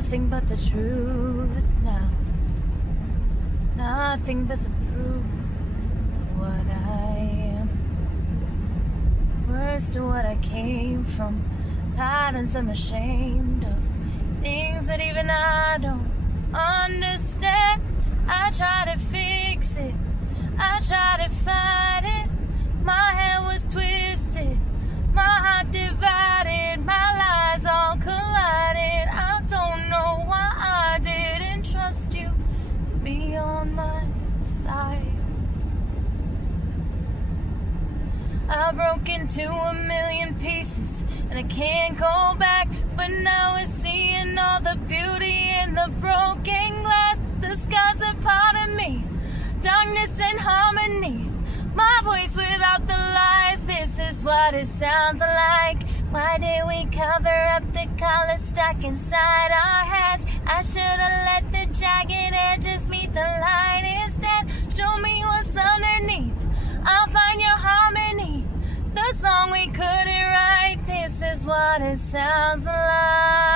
nothing but the truth now. Nothing but the proof of what I am. Worse to what I came from. Patterns I'm ashamed of. Things that even I don't understand. I try to fix it. I try to fight it. My head was twisted. My heart divided. My lies all collided. I don't know why I didn't trust you to be on my side. I broke into a million pieces and I can't go back. But now we're seeing all the beauty in the broken glass. The sky's a part of me, darkness and harmony. My voice without the lies, this is what it sounds like. Why did we cover up the color stuck inside our heads? I should've let the jagged edges meet the light instead. Show me what's underneath, I'll find your harmony. The song we couldn't write, this is what it sounds like.